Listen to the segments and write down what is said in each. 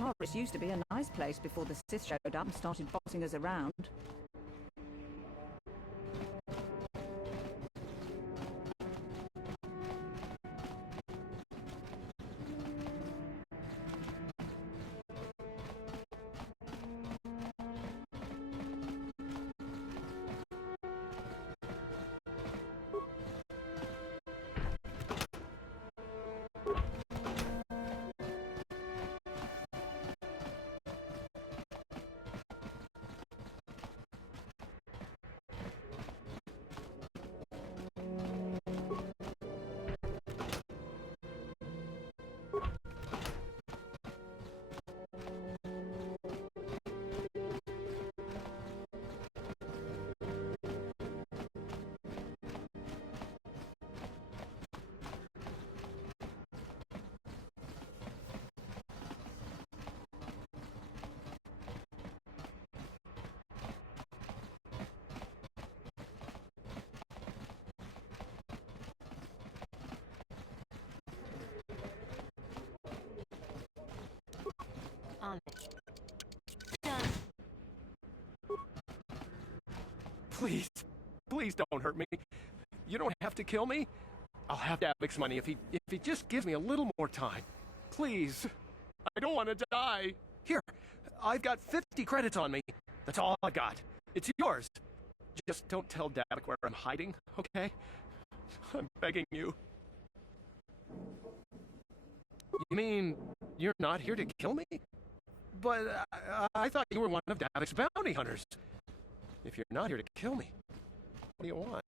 KOTOR used to be a nice place before the Sith showed up and started bossing us around. On it. Done. Please, please don't hurt me. You don't have to kill me. I'll have Davik's money if he just gives me a little more time. Please. I don't want to die. Here, I've got 50 credits on me. That's all I got. It's yours. Just don't tell Davik where I'm hiding, okay? I'm begging you. You mean you're not here to kill me? But I thought you were one of Davik's bounty hunters. If you're not here to kill me, what do you want?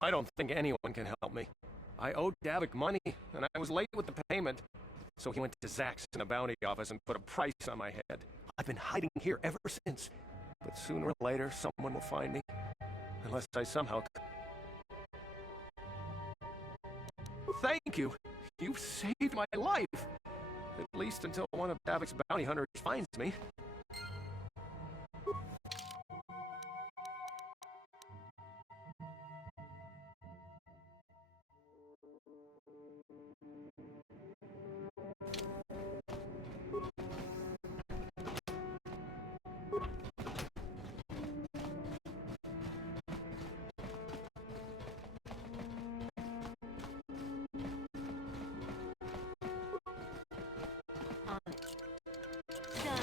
I don't think anyone can help me. I owed Davik money, and I was late with the payment. So he went to Zach's in a bounty office and put a price on my head. I've been hiding here ever since. But sooner or later, someone will find me. Unless I somehow... Thank you! You've saved my life! At least until one of Davik's bounty hunters finds me. On it. Done.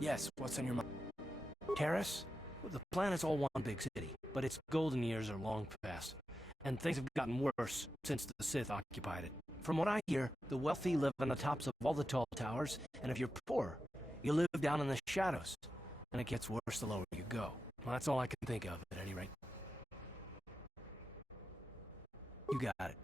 Yes, what's on your mind? Terrace? Well, the planet's all one big city, but its golden years are long past. And things have gotten worse since the Sith occupied it. From what I hear, the wealthy live on the tops of all the tall towers, and if you're poor, you live down in the shadows. And it gets worse the lower you go. Well, that's all I can think of, at any rate. You got it.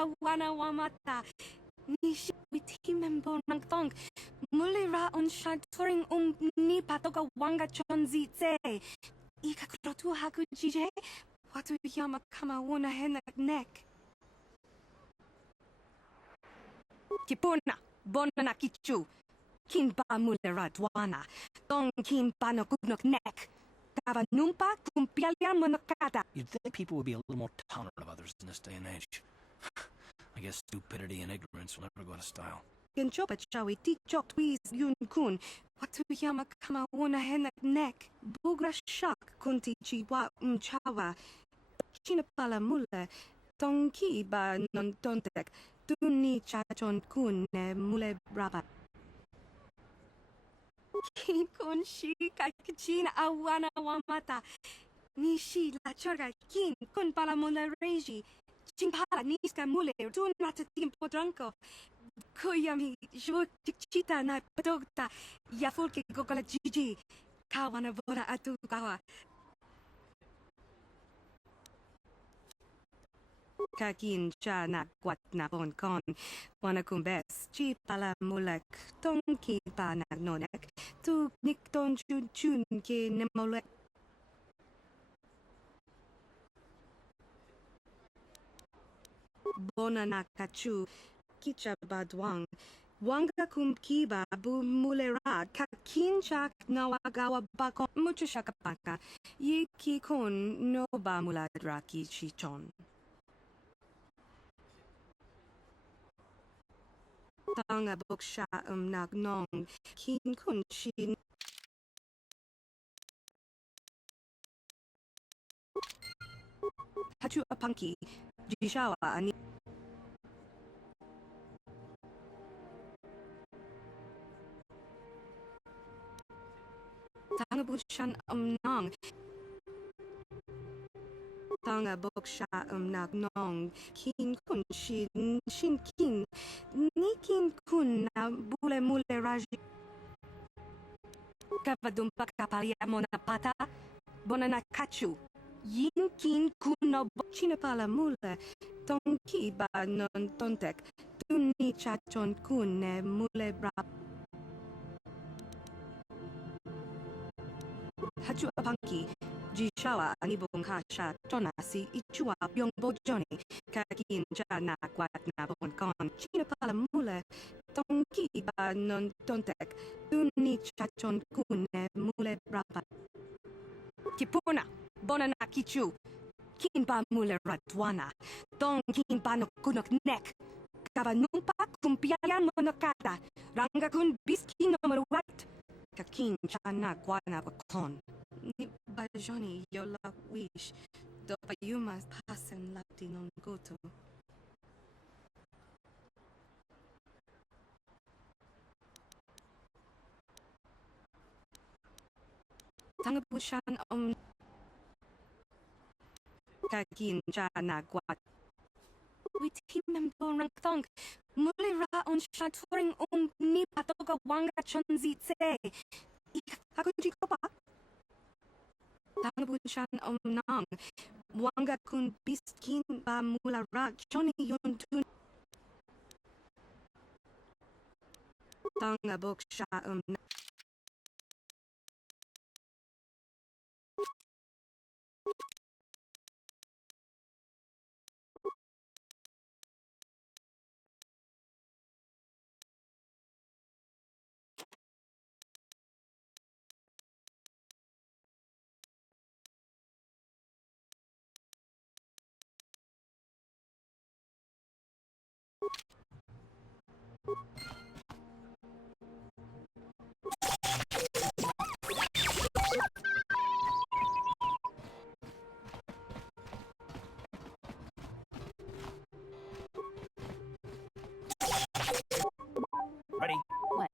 awana wamata. Nishi witimembo ng tong. Mulira on siya turing ni patoka wanga chonzitse. Ikakrotu haku jije. Watu yama kama wuna henak nek. Kipuna, bona na kichu. Kinpa mulira dwana. Tong kinpa no kunok nek. Kava numpa kumpialya monokata. You'd think people would be a little more tolerant of others in this day and age. I guess stupidity and ignorance will never go out of style. Genchopa chawi tichok twis yun kun. Watu yama kama wuna henak nek. Bugra shak kunti chiwa mchawa. Chinapala mule. Tongki ba non tontek. Tuni chachon kun ne mule braba. Kin kun shi kakichin awana wamata. Nishi la chorga kin kun pala mule reji. Chimpala niska mule tun nata timpo dranko. Kuyami jo chita na patogta. Yafulke gokola jiji. Kawana bona atu kawa. Kakin cha na kwat na bon kon. Wana kumbes chi pala mulek. Tongki pa na nonek. Tu nikton chun chun ki nemolek. Bona na kachu. Kicha badwang. Wanga kumkiba bu mulera. Kakin chak nawagawa bako. Mucho shakapaka. Ye kikon no ba muladra ki chichon. Tanga boksha nagnong. Kin kun shin. Hachu apanki. Jishawa ani. Tanga bushan nong. Tanga boksha nagnong. Kin kun shin kin. Ni kin kun na bule mule raji. Kavadumpa kapalia monapata. Bonana kachu. Yin kin kun no chinapala mule. Tongki ba non tontek. Tuni chachon kun ne mule brab. Hachu apanki. Jishawa anibong kasha tonasi ichua byong bojoni. Kakin cha na kwat na bon kon. Chinapala mule. Tongki ba non tontek. Tuni chachon kun ne mule brab. Kipuna. Bona na kichu. Kinpa mule radwana. Tong kinpa no kunok nek. Kavanumpa kumpiayan monokata. Ranga kun biski no maruwat. Kakin chana guana bakon. Ni bajoni yola wish. Do payumas pasen lapti non goto. Tangabushan Kakin chana guat. Witimembo rangtong. Mulira on shaturing ni patoka wanga chonzitse. Hakuji kopa. Tangabushan nang. Wanga kun biskin ba mula ra choni yon tun. Tangabok sha Ready? What?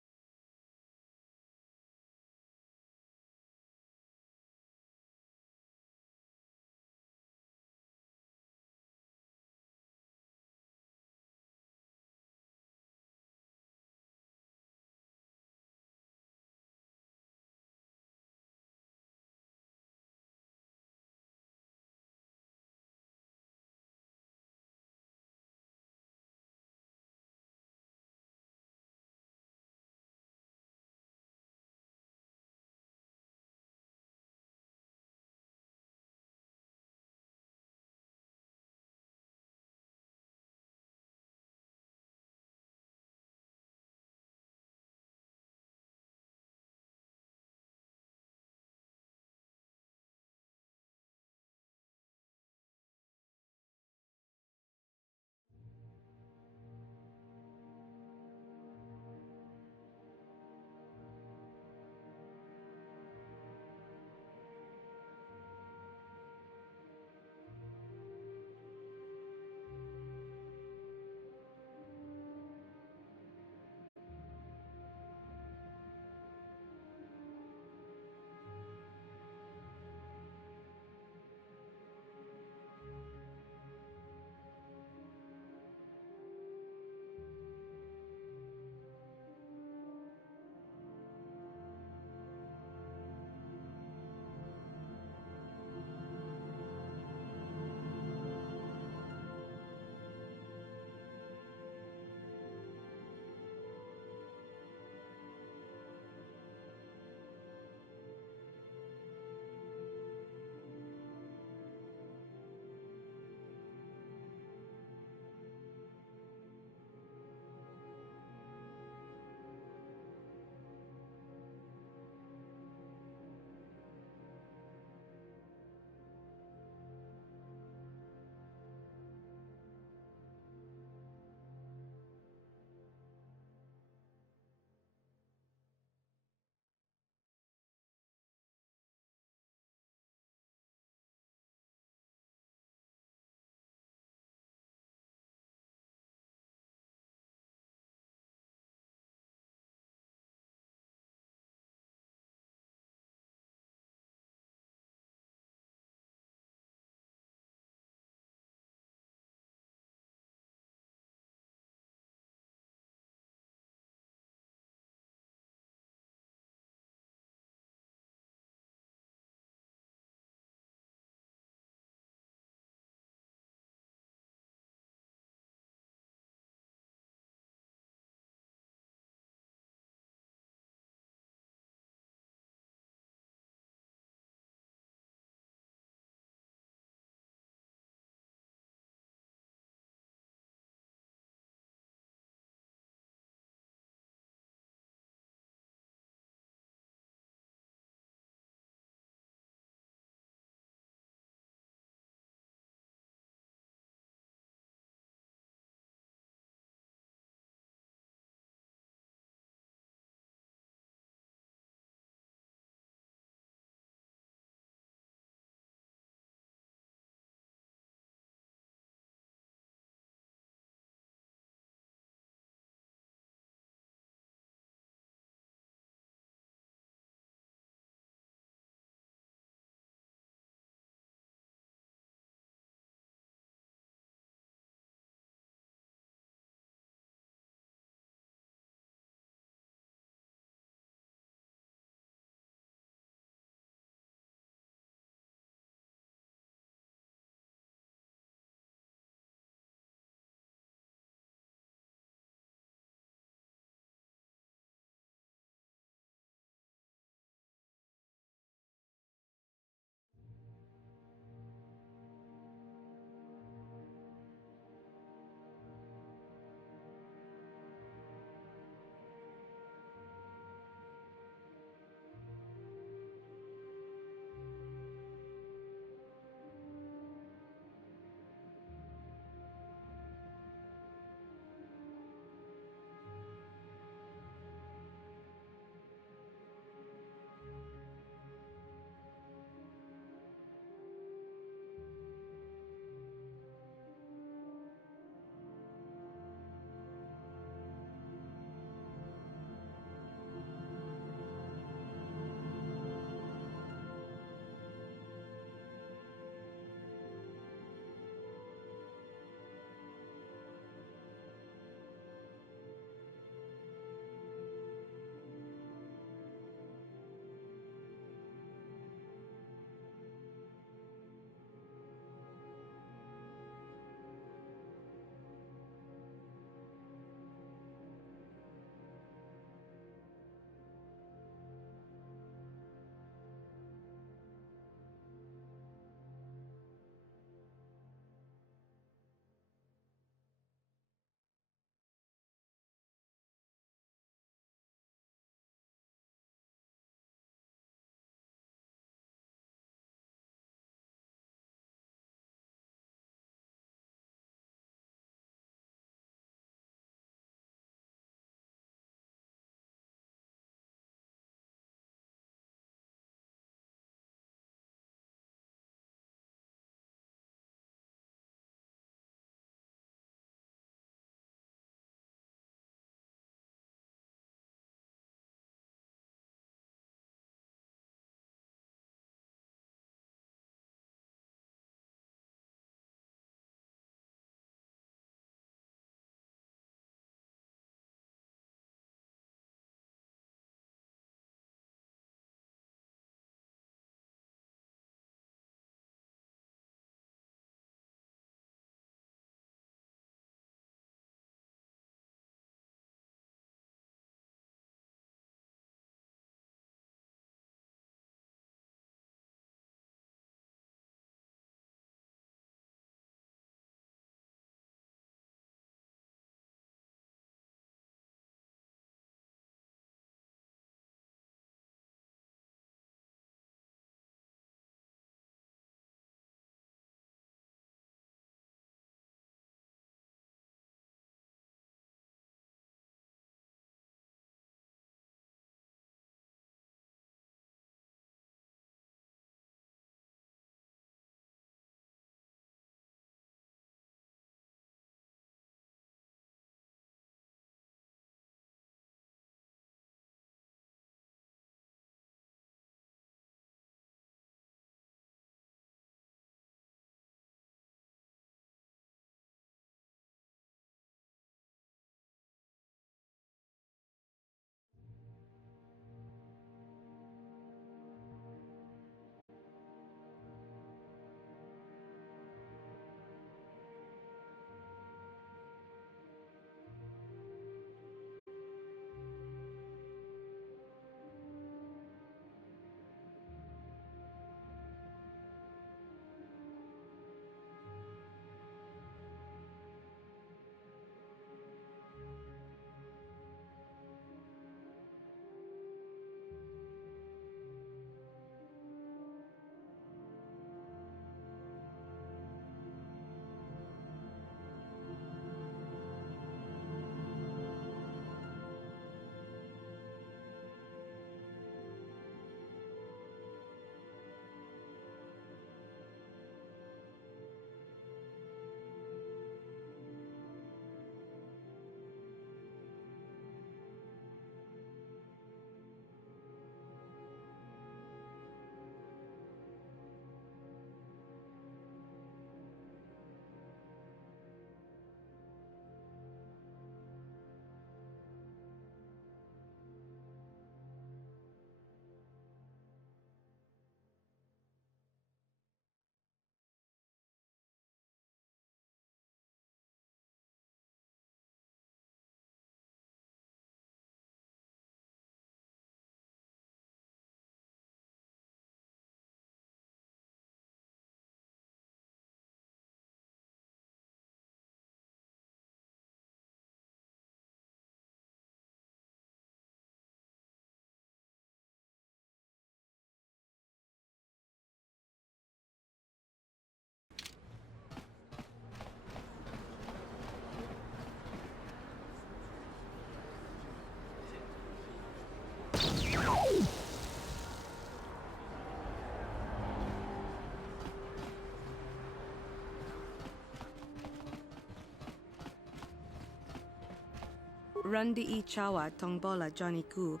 Rundi I chawa tong bola Johnny ku.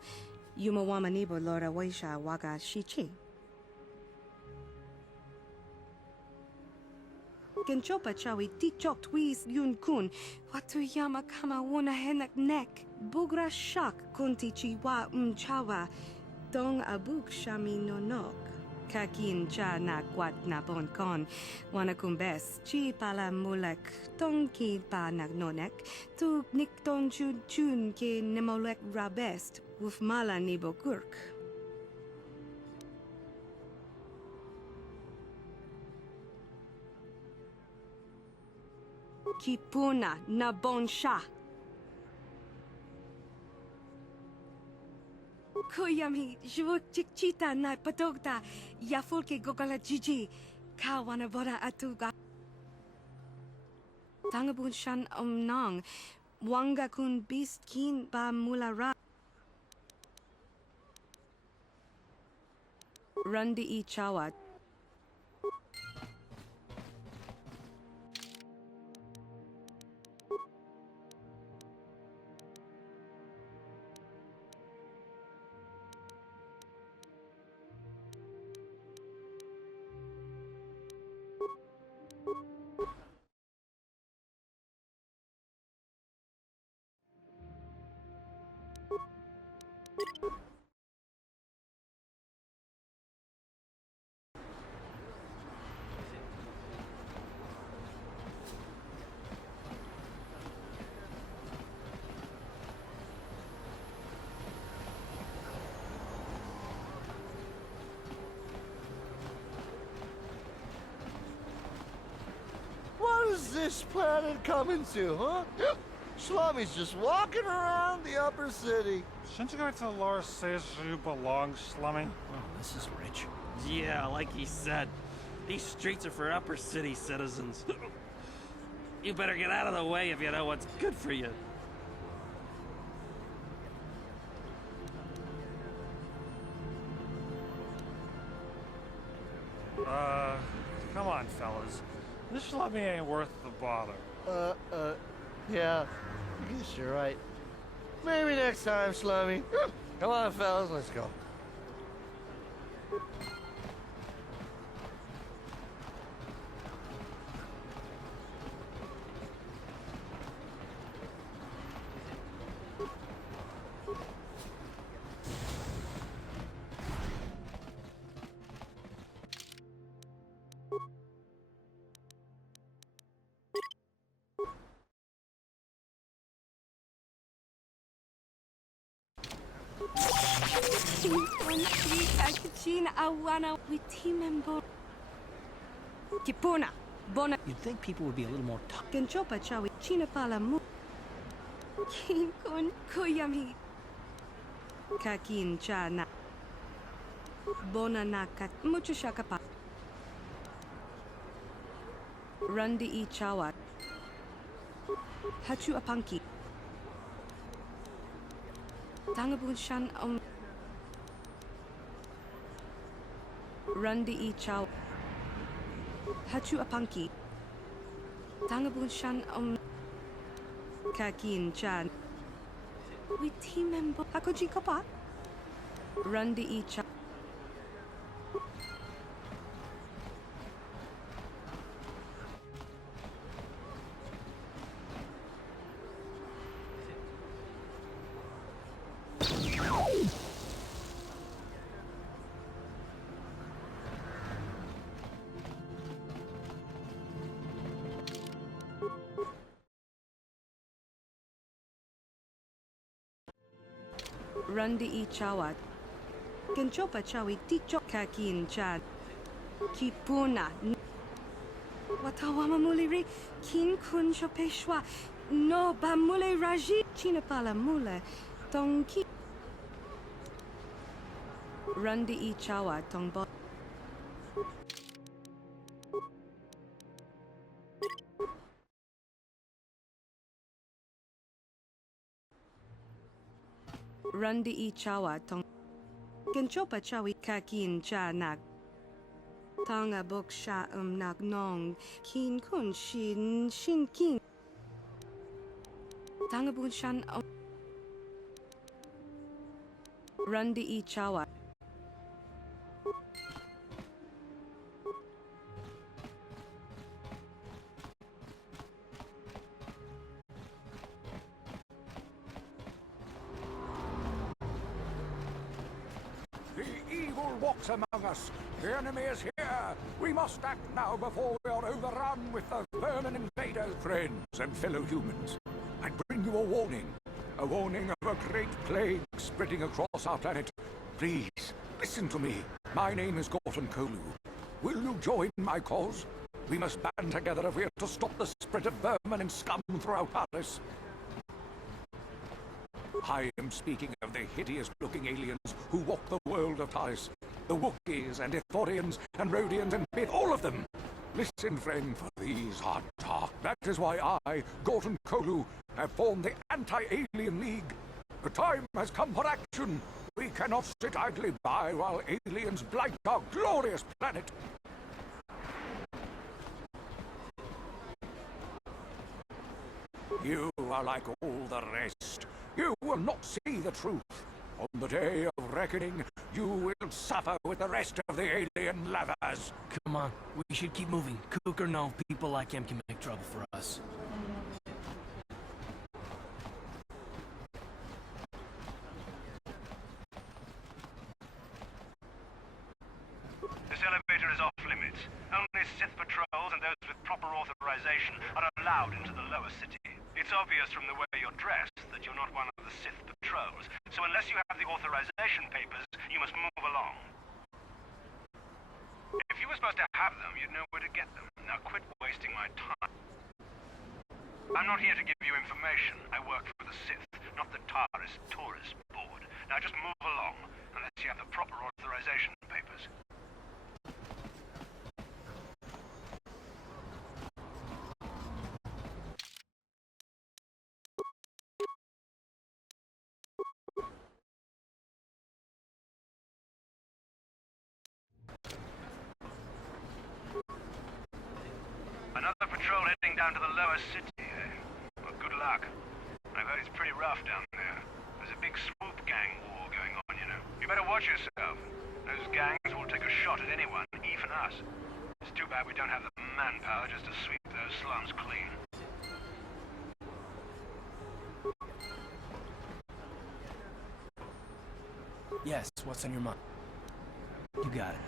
Yumawama nibo lora waisha waga shichi. Genchopa chawi tichok twis yun kun. Watu yama kama wuna henak nek. Bugra shak kunti chiwa chawa. Dong abuk shami nonok. Kakin cha na kwat na bon kon. Wana kumbes chi pala mulek. Tong ki pa nagnonek. Tu nik ton chun chun ki nemolek rabest. Wuf mala nibo kurk. Kipuna na bon sha. Kuyami jvuk chikchita na patogta. Yafulke gogala jiji. Kawana bora atuga. Tangabun shan nong. Wanga kun beast kin ba mulara. Rundi I chawa. What is this planet coming to, huh? Slummy's just walking around the upper city. Shouldn't you go to the lower says you belong, Slummy? Oh, this is rich. Yeah, like he said, these streets are for upper city citizens. You better get out of the way if you know what's good for you. Come on, fellas. This Slummy ain't worth the bother. Yeah. I guess you're right. Maybe next time, Slummy. Come on, fellas, let's go. China awana witimembo. Kipuna. Bona. You'd think people would be a little more tough. Genchopa chawi China pala mu. Kin kun kuyami. Kakin cha na. Bona nakat mucho shakapa. Rundi I chawa. Hachu apanki. Tangabun shan Rundi I chawa. Hachu apanki. Tangabun shan Kakin chan. Witimembo. Hakoji kapa. Rundi I chawa. Rundi I chawa. Genchopa chawi tichok kakin chan. Kipuna. Watawama muliri. Kin kun chopeshwa. No ba mule raji. China pala mule. Tongki. Rundi I chawa tongbo. Rundi I chawa tong. Genchopa chawi kakin cha nak. Tanga bok sha nak nong. Kin kun shin kin. Tanga bun shan Rundi Ichawa. The evil walks among us. The enemy is here. We must act now before we are overrun with the vermin invaders. Friends and fellow humans, I bring you a warning. A warning of a great plague spreading across our planet. Please, listen to me. My name is KOTOR. Will you join my cause? We must band together if we are to stop the spread of vermin and scum throughout Paris. I am speaking of the hideous-looking aliens who walk the world of Taris. The Wookiees and Ithorians and Rhodians and Bith, all of them. Listen, friend, for these are dark. That is why I, KOTOR, have formed the Anti-Alien League. The time has come for action. We cannot sit idly by while aliens blight our glorious planet. You are like all the rest. You will not see the truth. On the day of reckoning, you will suffer with the rest of the alien lovers. Come on, we should keep moving. Cook or no, people like him can make trouble for us. This elevator is off limits. Only Sith patrols and those with proper authorization are allowed into the lower city. It's obvious from the way you're dressed that you're not one of the Sith patrols, so unless you have the authorization papers, you must move along. If you were supposed to have them, you'd know where to get them. Now quit wasting my time. I'm not here to give you information. I work for the Sith, not the Taris Tourist Board. Now just move along, unless you have the proper authorization papers. Another patrol heading down to the lower city, eh? Well, good luck. I've heard it's pretty rough down there. There's a big swoop gang war going on, you know. You better watch yourself. Those gangs will take a shot at anyone, even us. It's too bad we don't have the manpower just to sweep those slums clean. Yes, what's on your mind? You got it.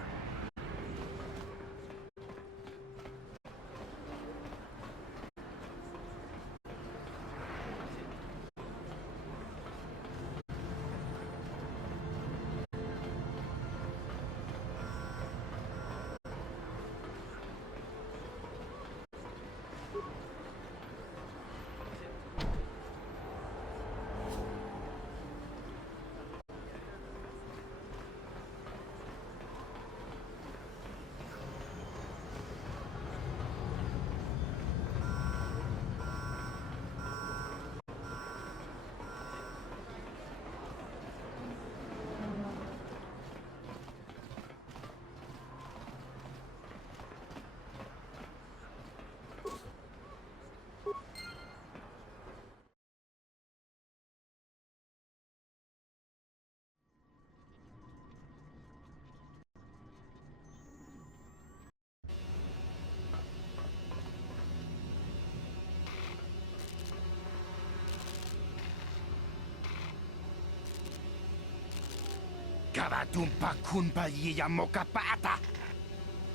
Kavatumpa kunpa yiya mokapata.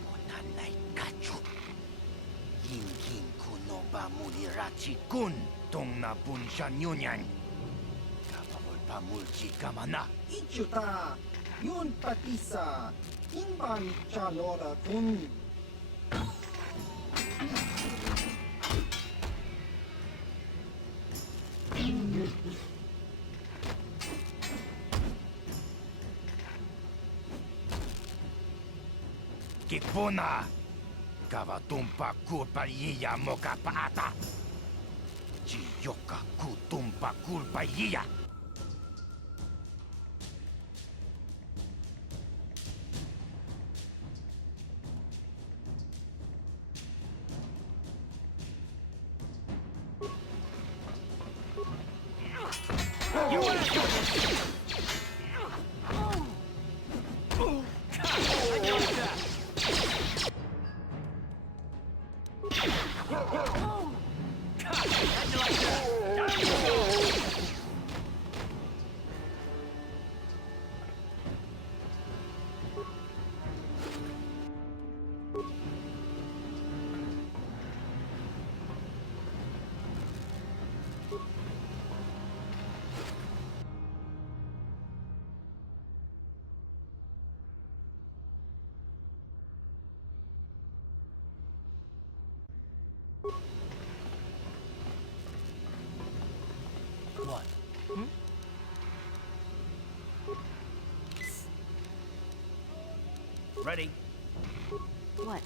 Monanay kachu. Yingin kuno ba mulirachi kun tong na bunsha nyunyan. Kapamol pa mulchi kamana. Ichuta, yun patisa, imban chalora kun. Kipuna. Kavatumpa kulpa yiya mokapata. Chiyoka kutumpa kulpa yiya. What? Hmm? Ready? What?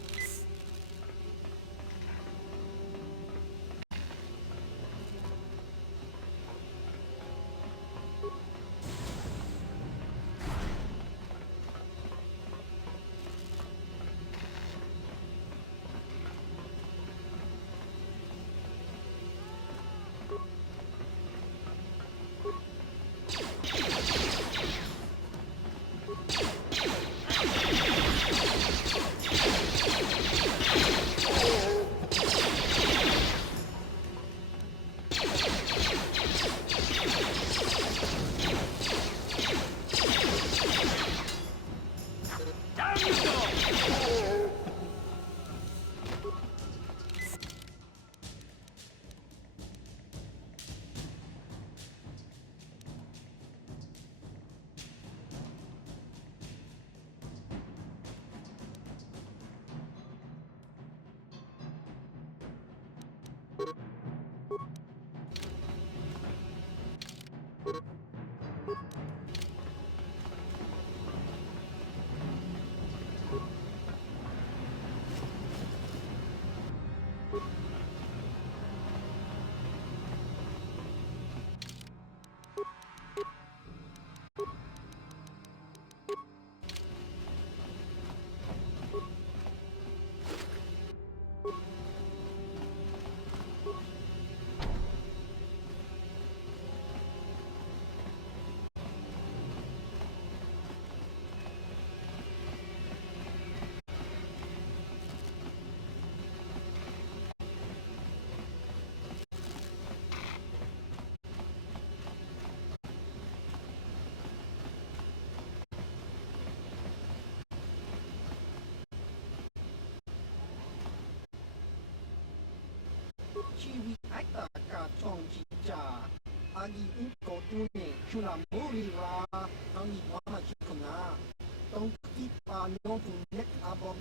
Chiwi aita ka chong chi cha. Agi inko tune chuna muri ra. Angi wama chikuna. Tong kipa no tu nek abog.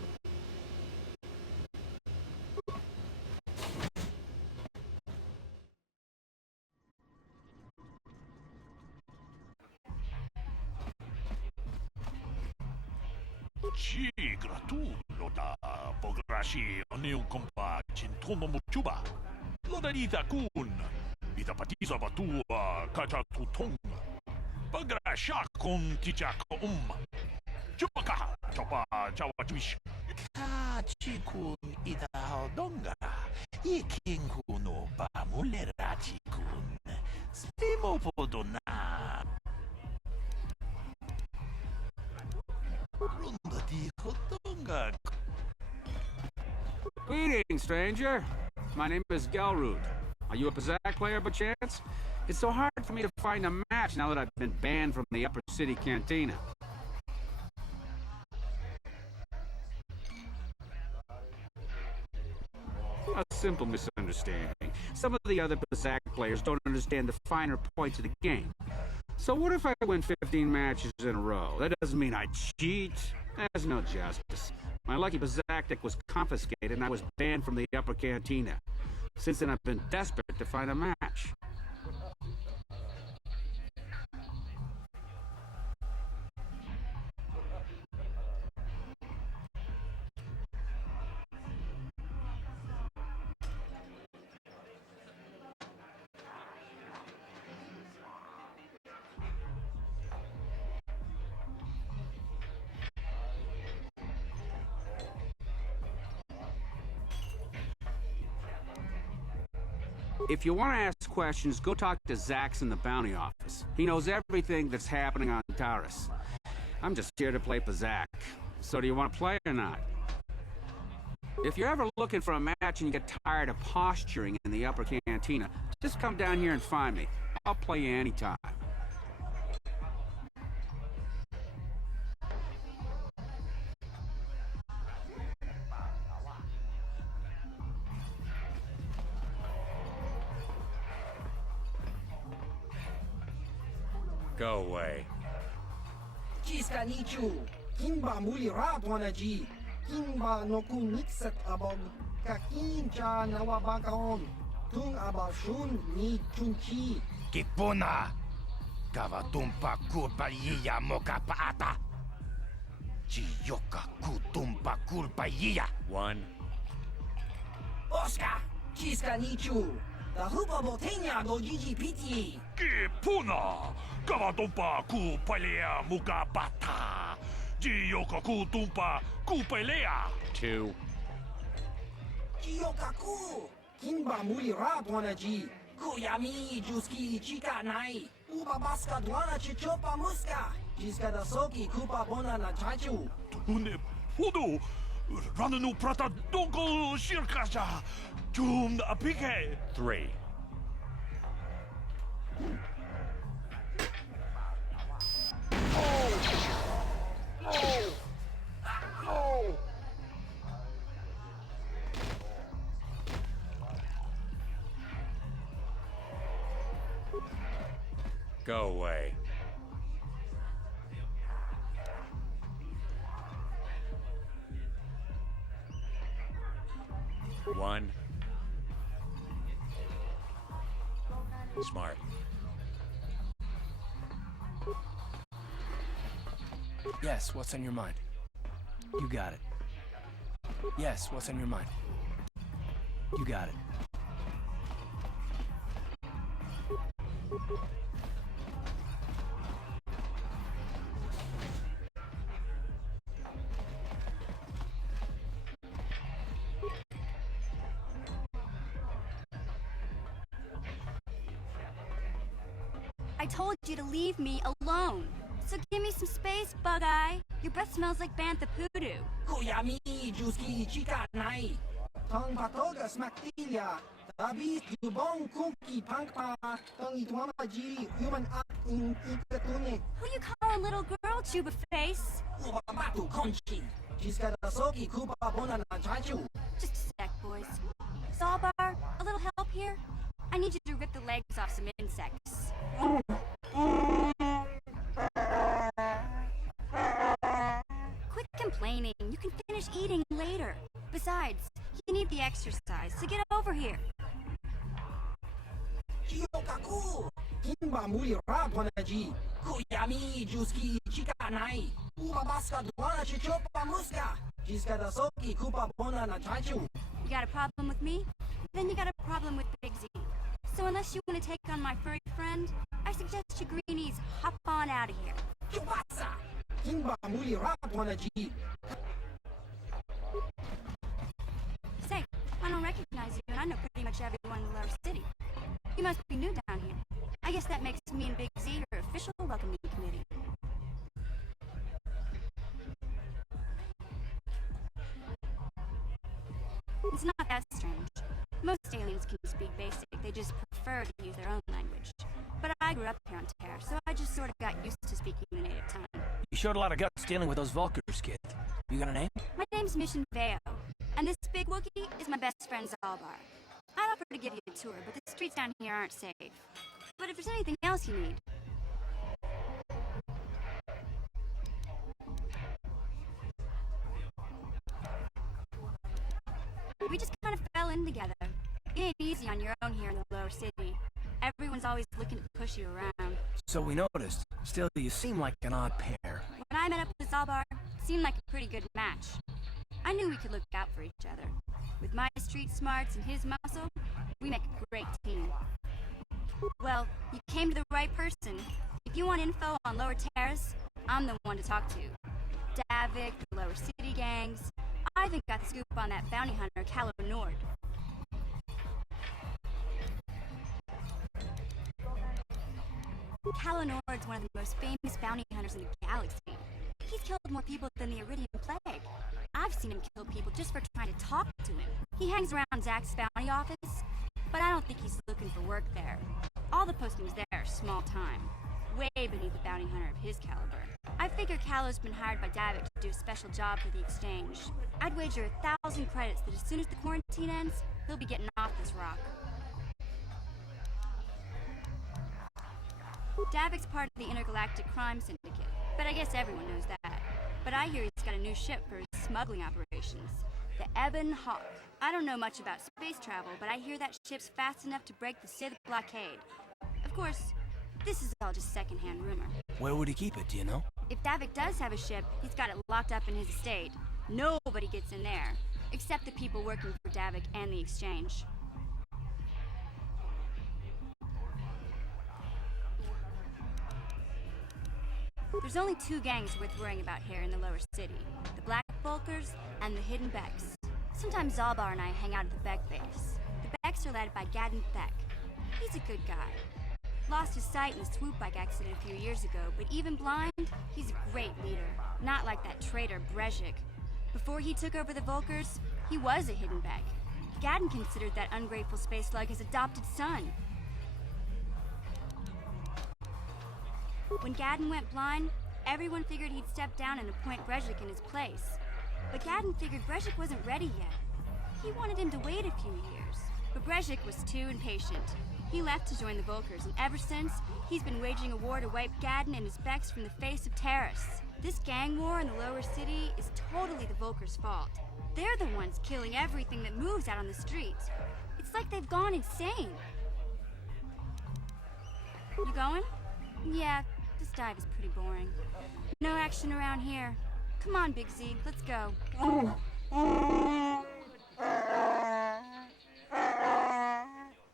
Ci gratulo da pograshi oniu kompa cintono muchuba. Lodarita kun. Ita patisa batua kacha tutong. Pagrasha kon tichako Chupaka chopa chawa juish. Kachikun ida hodonga. Ikinkuno ba mulerachikun. Stimo podona. Runda di hodonga. Greetings, stranger. My name is Gelrud. Are you a Pazak player by chance? It's so hard for me to find a match now that I've been banned from the Upper City Cantina. A simple misunderstanding. Some of the other Pazak players don't understand the finer points of the game. So what if I win 15 matches in a row? That doesn't mean I cheat. There's no justice. My lucky Pazak deck was confiscated and I was banned from the Upper Cantina. Since then, I've been desperate to find a match. If you want to ask questions, go talk to Zax in the bounty office. He knows everything that's happening on Taurus. I'm just here to play Pazak. So do you want to play or not? If you're ever looking for a match and you get tired of posturing in the upper cantina, just come down here and find me. I'll play you anytime. Go away. Jiska nichu, kimba muli radwanaji, kimba noku nixet abog, kakincha nawabakaon, tung abashun ni chunchi. Kipuna, kavatumpa kulpa yiya moka paata. Chiyoka kutumpa kulpa yiya. One. Oscar, jiska nichu, the hupa botenya go gigi piti. Kipuna, kavatumpa kupalea mukapata. Jiyoka kutumpa kupalea. Two. Jiyokaku, kimba muli radwanaji, kuyami juski chika nai, uba baska dwana chichopa muska, jiska da soki kupa bona na chachu. Tune pudu, rananu prata donko shirkasha, jum apike. Three. Go away. One. Smart. Yes, what's on your mind? You got it. Yes, what's on your mind? You got it. I told you to leave me alone. So give me some space, Bug-Eye. Your breath smells like bantha poodoo. Kuyami juski chika nai, tong patoga smaktilia, tabi tubong kunki pangpa, tong itwamaji human act in ikatune. Who you call a little girl, Chuba Face? Ubabatu konchi, jiska da soki kupa bona na chachu. Just a sec, boys. Sawbar, a little help here? I need you to rip the legs off some insects. Quit complaining. You can finish eating later. Besides, you need the exercise, so get over here. Jiyokaku, kimba muli radwanaji, kuyami juski chika nai, ubabaska dwana chichopa muska, jiska da soki kupa bona na chachu. You got a problem with me? Then you got a problem with Big Z. So unless you want to take on my furry friend, I suggest you greenies hop on out of here. Chubasa, kimba muli radwanaji. Say, I don't recognize you, and I know pretty much everyone in the Lower City. You must be new down here. I guess that makes me and Big Z your official welcoming committee. It's not that strange. Most aliens can speak basic, they just prefer to use their own language. But I grew up here on Terra, so I just sort of got used to speaking the native tongue. You showed a lot of guts dealing with those Vulkars, kid. You got a name? My name's Mission Veo, and this big Wookiee is my best friend Zalbar. I'd offer to give you a tour, but the streets down here aren't safe. But if there's anything else you need... We just kind of fell in together. It ain't easy on your own here in the Lower City. Everyone's always looking to push you around. So we noticed. Still, you seem like an odd pair. When I met up with Zalbar, it seemed like a pretty good match. I knew we could look out for each other. With my street smarts and his muscle, we make a great team. Well, you came to the right person. If you want info on Lower Terrace, I'm the one to talk to. Davik, the Lower City gangs. I even got the scoop on that bounty hunter, Calo Nord. Calo Nord's one of the most famous bounty hunters in the galaxy. He's killed more people than the Iridian Plague. I've seen him kill people just for trying to talk to him. He hangs around Zach's bounty office, but I don't think he's looking for work there. All the postings there are small time, way beneath a bounty hunter of his caliber. I figure Callow's been hired by Davik to do a special job for the exchange. I'd wager 1,000 credits that as soon as the quarantine ends, he'll be getting off this rock. Davik's part of the Intergalactic Crime Syndicate, but I guess everyone knows that. But I hear he's got a new ship for his smuggling operations, the Ebon Hawk. I don't know much about space travel, but I hear that ship's fast enough to break the Sith blockade. Of course, this is all just secondhand rumor. Where would he keep it, do you know? If Davik does have a ship, he's got it locked up in his estate. Nobody gets in there, except the people working for Davik and the exchange. There's only two gangs worth worrying about here in the lower city. The Black Volkers and the Hidden Becks. Sometimes Zalbar and I hang out at the Beck base. The Becks are led by Gadden Beck. He's a good guy. Lost his sight in a swoop bike accident a few years ago, but even blind, he's a great leader. Not like that traitor Brezhik. Before he took over the Volkers, he was a Hidden Beck. Gadden considered that ungrateful space slug his adopted son. When Gadden went blind, everyone figured he'd step down and appoint Brezhik in his place. But Gadden figured Brezhik wasn't ready yet. He wanted him to wait a few years. But Brezhik was too impatient. He left to join the Volkers, and ever since, he's been waging a war to wipe Gadden and his Becks from the face of Terrace. This gang war in the lower city is totally the Volkers' fault. They're the ones killing everything that moves out on the streets. It's like they've gone insane. You going? Yeah, this dive is pretty boring. No action around here. Come on, Big Z, let's go.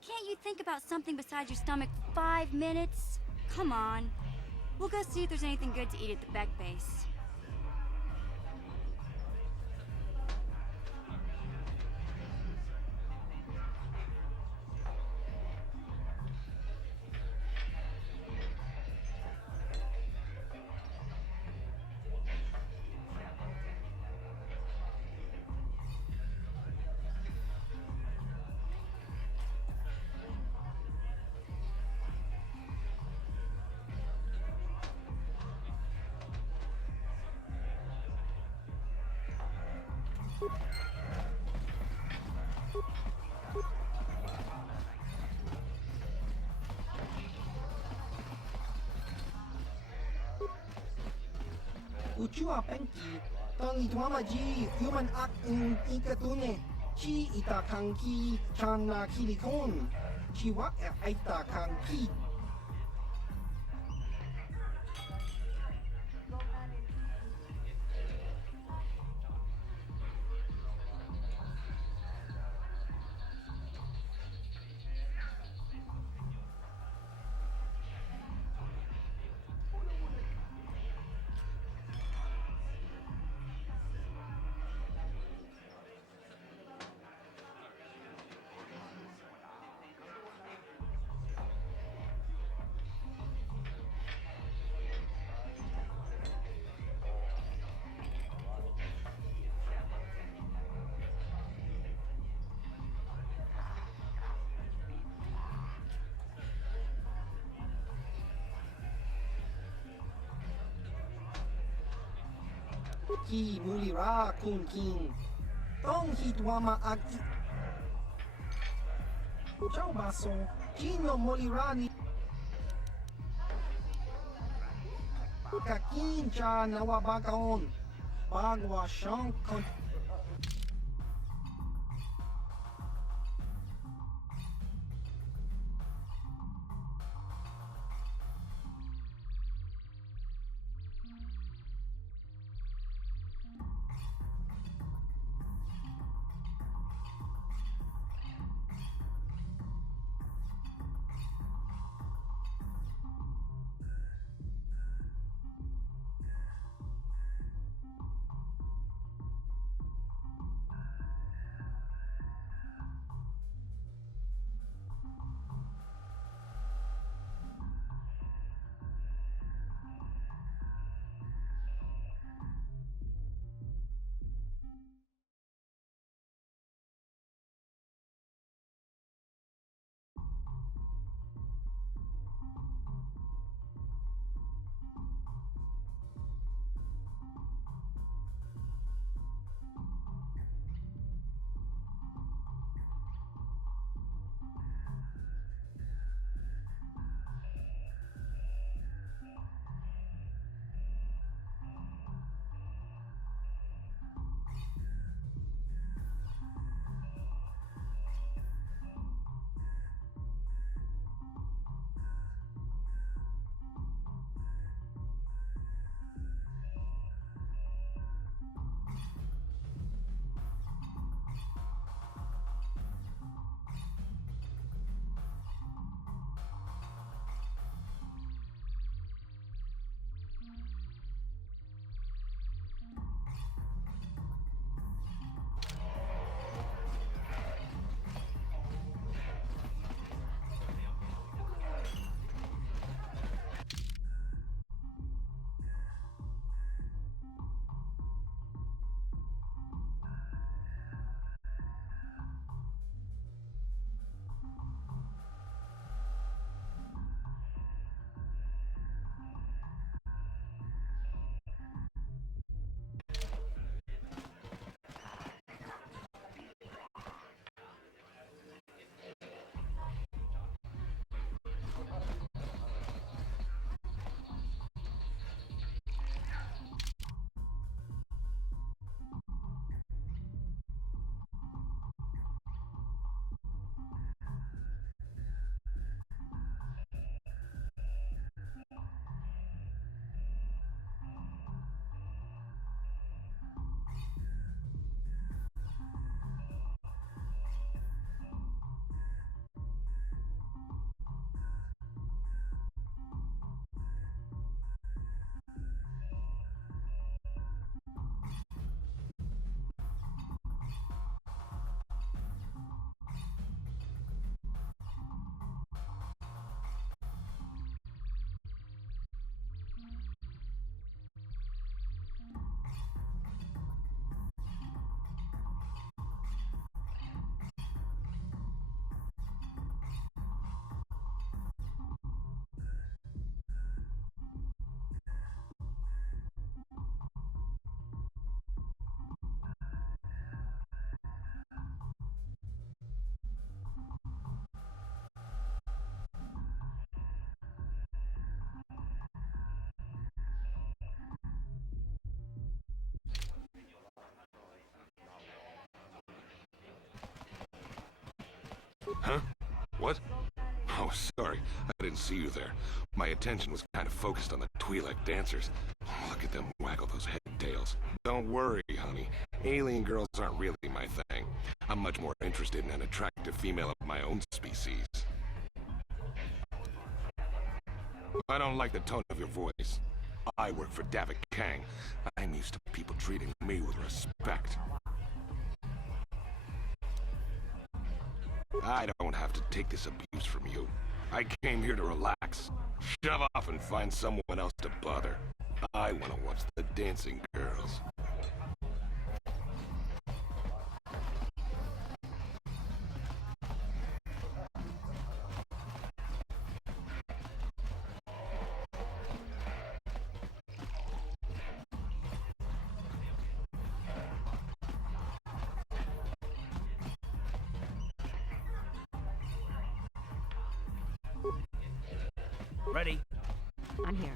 Can't you think about something besides your stomach for 5 minutes? Come on. We'll go see if there's anything good to eat at the Beck base. Uchua penki, tangi tuamaji, human act in ikatune, chi ita kanki, chana kilikon, chiwa aita kanki. Ki mulira kun king. Tong hitwama agi. Ciao baso, Kino molirani. Kakin cha nawabakaon. Bagwa shang kon. Huh? What? Oh, sorry. I didn't see you there. My attention was kind of focused on the Twi'lek dancers. Oh, look at them waggle those head tails. Don't worry, honey. Alien girls aren't really my thing. I'm much more interested in an attractive female of my own species. I don't like the tone of your voice. I work for Davik Kang. I'm used to people treating me with respect. I don't have to take this abuse from you. I came here to relax. Shove off and find someone else to bother. I want to watch the dancing girls. Ready? I'm here.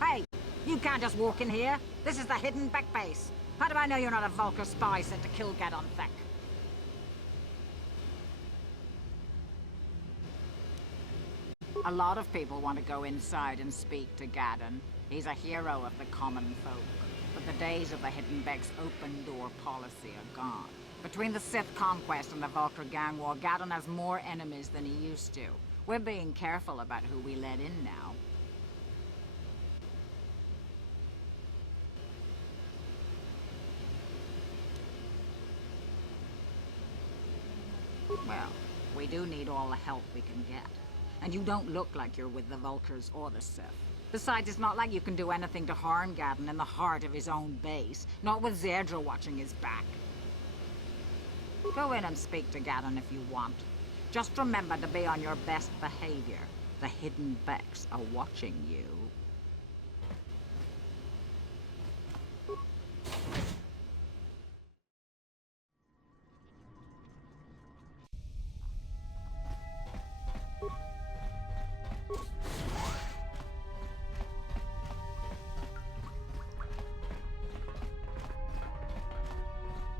Hey! You can't just walk in here. This is the hidden back base. How do I know you're not a Vulkar spy sent to kill Gadon Thek? A lot of people want to go inside and speak to Gadon. He's a hero of the common folk. But the days of the Hidden Beck's open-door policy are gone. Between the Sith conquest and the Vulkar gang war, Gadon has more enemies than he used to. We're being careful about who we let in now. Well, we do need all the help we can get. And you don't look like you're with the Vulkars or the Sith. Besides, it's not like you can do anything to harm Gadon in the heart of his own base. Not with Zerdra watching his back. Go in and speak to Gadon if you want. Just remember to be on your best behavior. The Hidden Becks are watching you.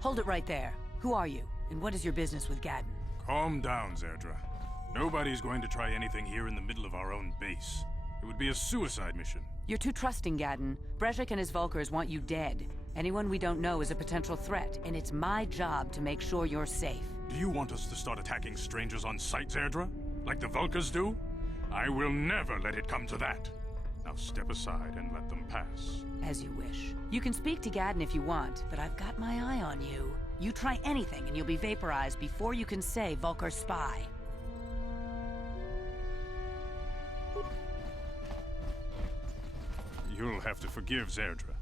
Hold it right there. Who are you, and what is your business with Gadon? Calm down, Zerdra. Nobody's going to try anything here in the middle of our own base. It would be a suicide mission. You're too trusting, Gadon. Brezhik and his Vulkars want you dead. Anyone we don't know is a potential threat, and it's my job to make sure you're safe. Do you want us to start attacking strangers on sight, Zerdra? Like the Vulkars do? I will never let it come to that. Now step aside and let them pass. As you wish. You can speak to Gadon if you want, but I've got my eye on you. You try anything and you'll be vaporized before you can say Vulkar spy. You'll have to forgive Zerdra.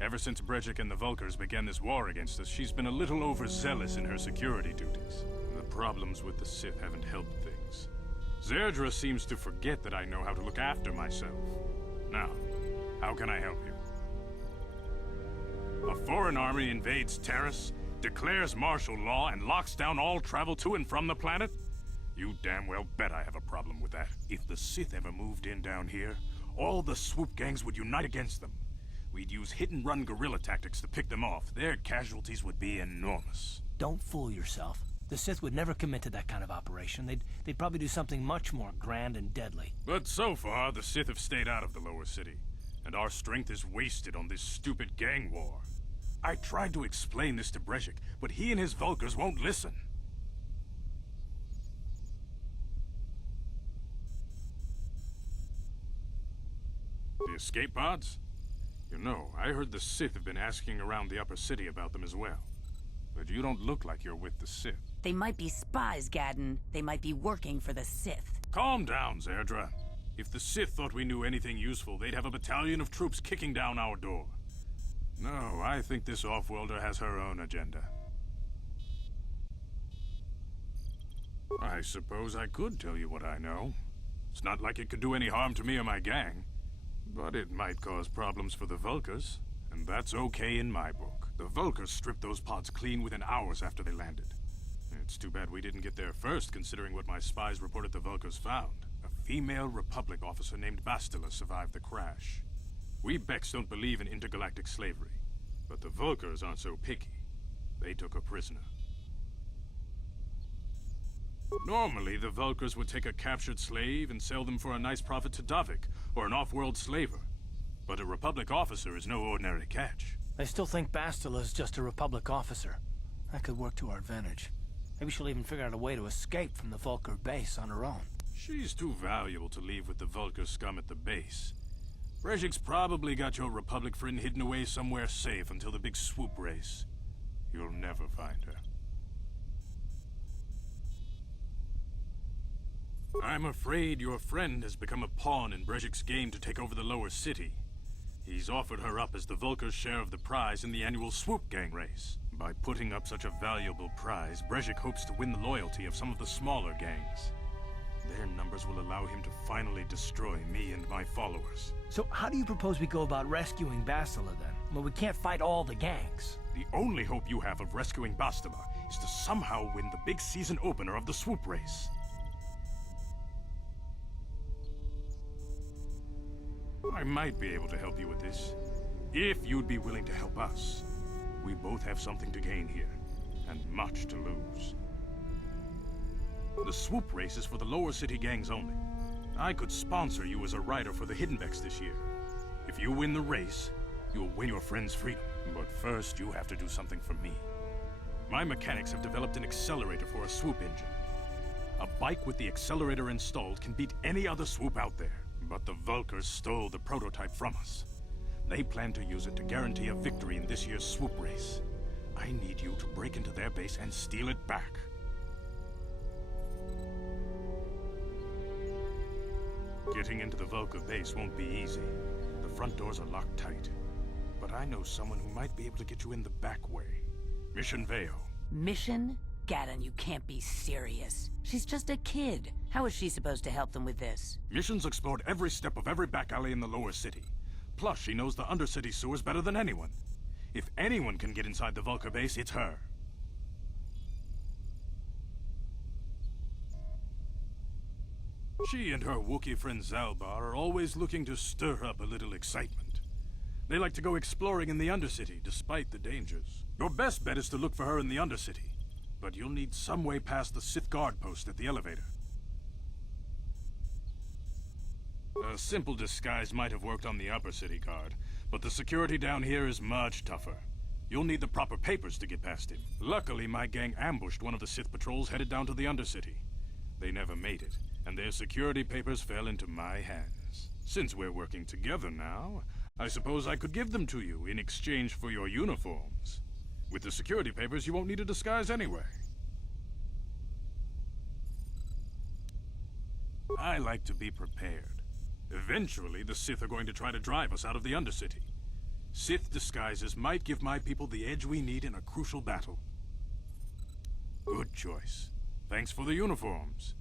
Ever since Brezhik and the Vulkars began this war against us, she's been a little overzealous in her security duties. The problems with the Sith haven't helped things. Zerdra seems to forget that I know how to look after myself. Now, how can I help you? A foreign army invades Terrace, declares martial law, and locks down all travel to and from the planet? You damn well bet I have a problem with that. If the Sith ever moved in down here, all the swoop gangs would unite against them. We'd use hit-and-run guerrilla tactics to pick them off. Their casualties would be enormous. Don't fool yourself. The Sith would never commit to that kind of operation. They'd probably do something much more grand and deadly. But so far, the Sith have stayed out of the lower city, and our strength is wasted on this stupid gang war. I tried to explain this to Brezhik, but he and his Vulkars won't listen. The escape pods? You know, I heard the Sith have been asking around the upper city about them as well. But you don't look like you're with the Sith. They might be spies, Gadon. They might be working for the Sith. Calm down, Zerdra. If the Sith thought we knew anything useful, they'd have a battalion of troops kicking down our door. No, I think this off-worlder has her own agenda. I suppose I could tell you what I know. It's not like it could do any harm to me or my gang. But it might cause problems for the Vulkars, and that's okay in my book. The Vulkars stripped those pods clean within hours after they landed. It's too bad we didn't get there first, considering what my spies reported the Vulkars found. A female Republic officer named Bastila survived the crash. We Becks don't believe in intergalactic slavery, but the Vulkars aren't so picky. They took her prisoner. Normally, the Vulkars would take a captured slave and sell them for a nice profit to Davik, or an off-world slaver. But a Republic officer is no ordinary catch. I still think Bastila's just a Republic officer. That could work to our advantage. Maybe she'll even figure out a way to escape from the Vulkar base on her own. She's too valuable to leave with the Vulkar scum at the base. Brejik's probably got your Republic friend hidden away somewhere safe until the big swoop race. You'll never find her. I'm afraid your friend has become a pawn in Brejik's game to take over the lower city. He's offered her up as the Vulkar's share of the prize in the annual swoop gang race. By putting up such a valuable prize, Brejik hopes to win the loyalty of some of the smaller gangs. Their numbers will allow him to finally destroy me and my followers. So how do you propose we go about rescuing Bastila then? Well, we can't fight all the gangs. The only hope you have of rescuing Bastila is to somehow win the big season opener of the swoop race. I might be able to help you with this, if you'd be willing to help us. We both have something to gain here, and much to lose. The swoop race is for the lower city gangs only. I could sponsor you as a rider for the Hiddenbecks this year. If you win the race, you'll win your friend's freedom. But first, you have to do something for me. My mechanics have developed an accelerator for a swoop engine. A bike with the accelerator installed can beat any other swoop out there. But the Vulkars stole the prototype from us. They plan to use it to guarantee a victory in this year's swoop race. I need you to break into their base and steal it back. Getting into the Vulkar base won't be easy. The front doors are locked tight. But I know someone who might be able to get you in the back way. Mission Veo. Mission? Gaddon, you can't be serious. She's just a kid. How is she supposed to help them with this? Mission's explored every step of every back alley in the lower city. Plus, she knows the undercity sewers better than anyone. If anyone can get inside the Vulkar base, it's her. She and her Wookiee friend Zalbar are always looking to stir up a little excitement. They like to go exploring in the Undercity, despite the dangers. Your best bet is to look for her in the Undercity. But you'll need some way past the Sith guard post at the elevator. A simple disguise might have worked on the upper city guard, but the security down here is much tougher. You'll need the proper papers to get past him. Luckily, my gang ambushed one of the Sith patrols headed down to the Undercity. They never made it, and their security papers fell into my hands. Since we're working together now, I suppose I could give them to you in exchange for your uniforms. With the security papers, you won't need a disguise anyway. I like to be prepared. Eventually, the Sith are going to try to drive us out of the Undercity. Sith disguises might give my people the edge we need in a crucial battle. Good choice. Thanks for the uniforms.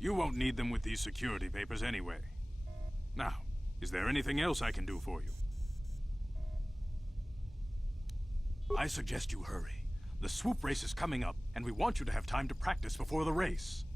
You won't need them with these security papers anyway. Now, is there anything else I can do for you? I suggest you hurry. The swoop race is coming up, and we want you to have time to practice before the race.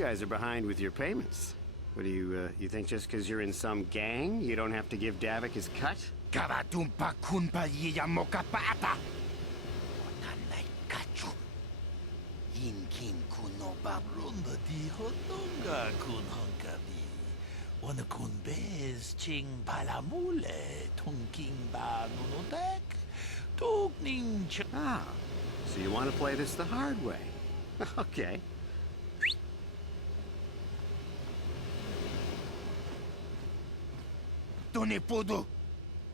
guys are behind with your payments. What do you think just because you're in some gang, you don't have to give Davik his cut? Kavatumpa kunpa yiya mokapata. Watanay kachu. Yinkin kuno babrunda di hotonga kun honkabi. Wana kun bez ching balamule tungking ba nunotek. Tugning ch. Ah, so you want to play this the hard way? Okay. Tunipudu.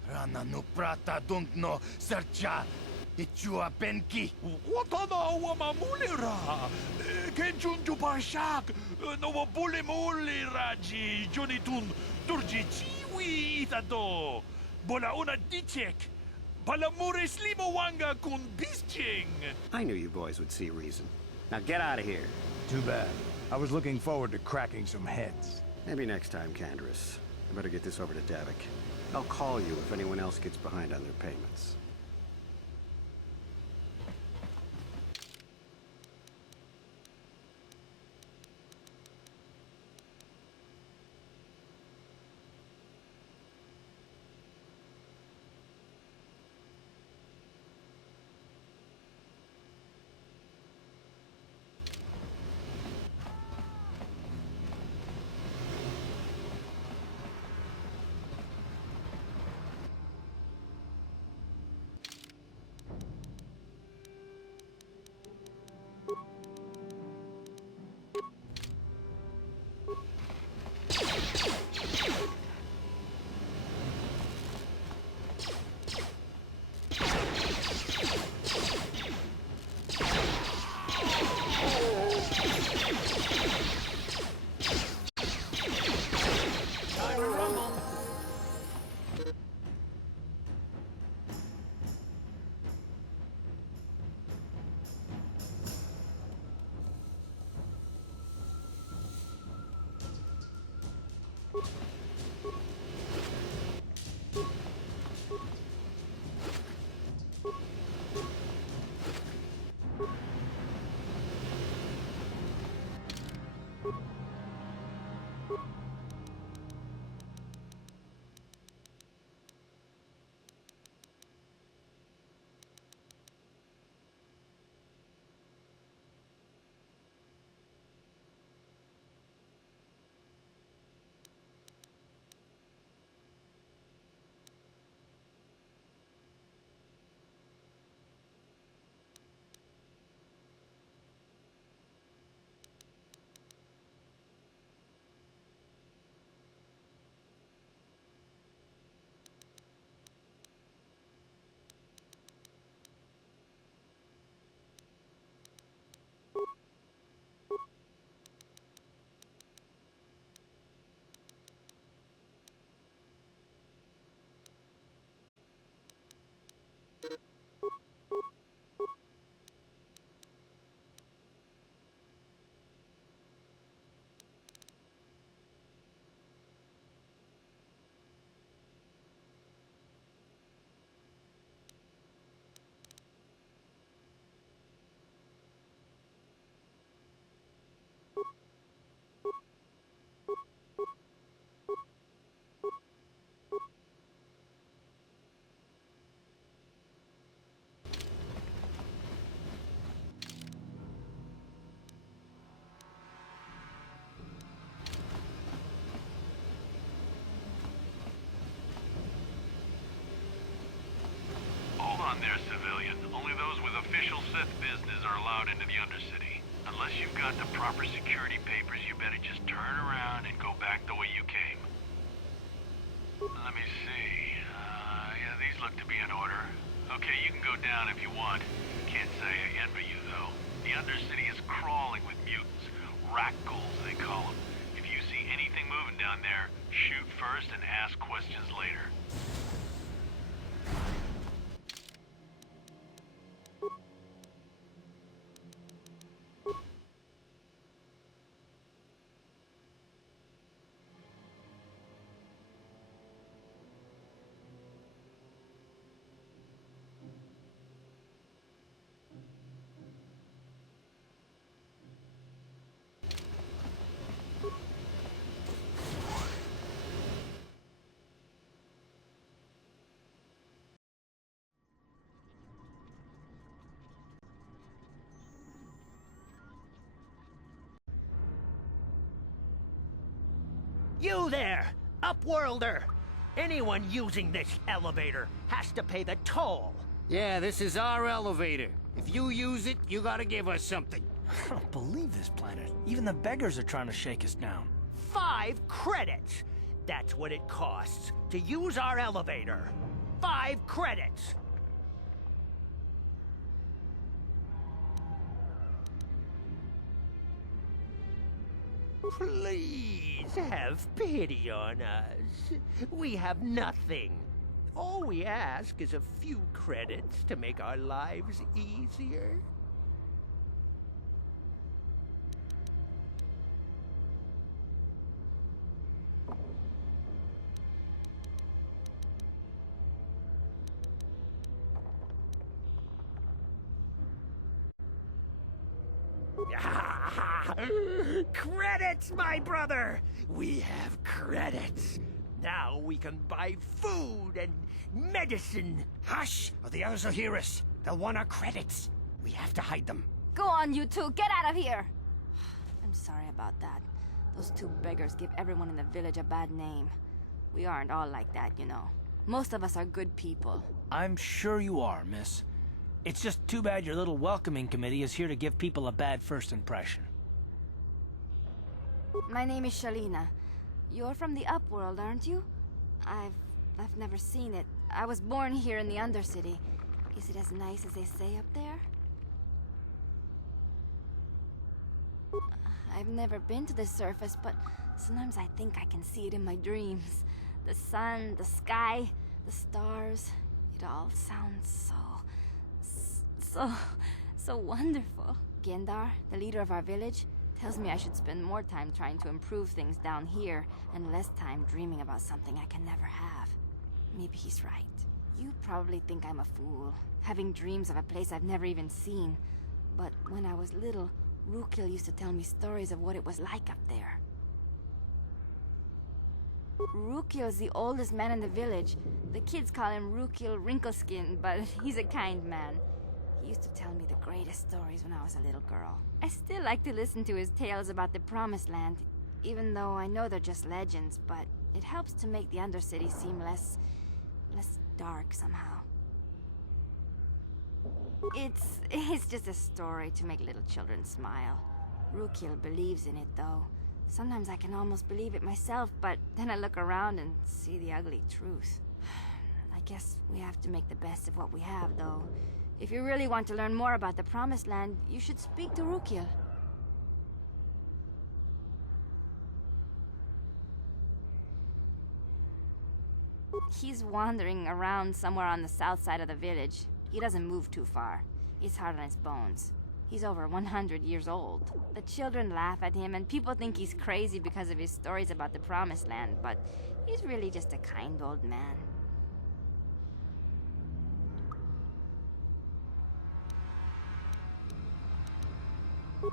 Rana no prata don't no sercha. Ichua benki. Watana wamamulira. Kenjunju parshak. No wabule muli raji. Jonitun. Turji chiwi itado. Bola una dichek. Palamure slimo wanga kun bisching. I knew you boys would see reason. Now get out of here. Too bad. I was looking forward to cracking some heads. Maybe next time, Canderous. I better get this over to Davik. I'll call you if anyone else gets behind on their payments. on there, civilian. Only those with official Sith business are allowed into the Undercity. Unless you've got the proper security papers, you better just turn around and go back the way you came. Let me see. Yeah, these look to be in order. Okay, you can go down if you want. Can't say I envy you, though. The Undercity is crawling with mutants. Rat-ghouls, they call them. If you see anything moving down there, shoot first and ask questions later. You there, Upworlder! Anyone using this elevator has to pay the toll. Yeah, this is our elevator. If you use it, you gotta give us something. I don't believe this planet. Even the beggars are trying to shake us down. 5 credits! That's what it costs to use our elevator. 5 credits! Please have pity on us. We have nothing. All we ask is a few credits to make our lives easier. Credits, my brother! We have credits. Now we can buy food and medicine. Hush, or the others will hear us. They'll want our credits. We have to hide them. Go on, you two. Get out of here. I'm sorry about that. Those 2 beggars give everyone in the village a bad name. We aren't all like that, you know. Most of us are good people. I'm sure you are, miss. It's just too bad your little welcoming committee is here to give people a bad first impression. My name is Shalina. You're from the Upworld, aren't you? I've never seen it. I was born here in the Undercity. Is it as nice as they say up there? I've never been to the surface, but sometimes I think I can see it in my dreams. The sun, the sky, the stars. It all sounds so wonderful. Gendar, the leader of our village, tells me I should spend more time trying to improve things down here and less time dreaming about something I can never have. Maybe he's right. You probably think I'm a fool, having dreams of a place I've never even seen. But when I was little, Rukil used to tell me stories of what it was like up there. Rukil's the oldest man in the village. The kids call him Rukil Wrinkleskin, but he's a kind man. He used to tell me the greatest stories when I was a little girl. I still like to listen to his tales about the Promised Land, even though I know they're just legends, but it helps to make the Undercity seem less dark somehow. It's just a story to make little children smile. Rukil believes in it, though. Sometimes I can almost believe it myself, but then I look around and see the ugly truth. I guess we have to make the best of what we have, though. If you really want to learn more about the Promised Land, you should speak to Rukil. He's wandering around somewhere on the south side of the village. He doesn't move too far. He's hard on his bones. He's over 100 years old. The children laugh at him, and people think he's crazy because of his stories about the Promised Land, but he's really just a kind old man.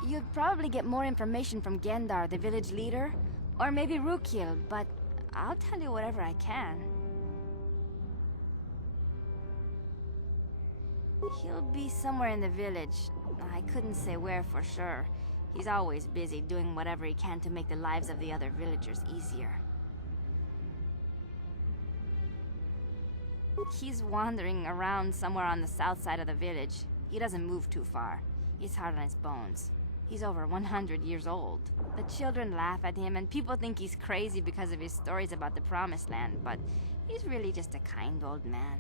You'd probably get more information from Gendar, the village leader, or maybe Rukil, but I'll tell you whatever I can. He'll be somewhere in the village. I couldn't say where for sure. He's always busy doing whatever he can to make the lives of the other villagers easier. He's wandering around somewhere on the south side of the village. He doesn't move too far. He's hard on his bones. He's over 100 years old. The children laugh at him, and people think he's crazy because of his stories about the Promised Land, but he's really just a kind old man.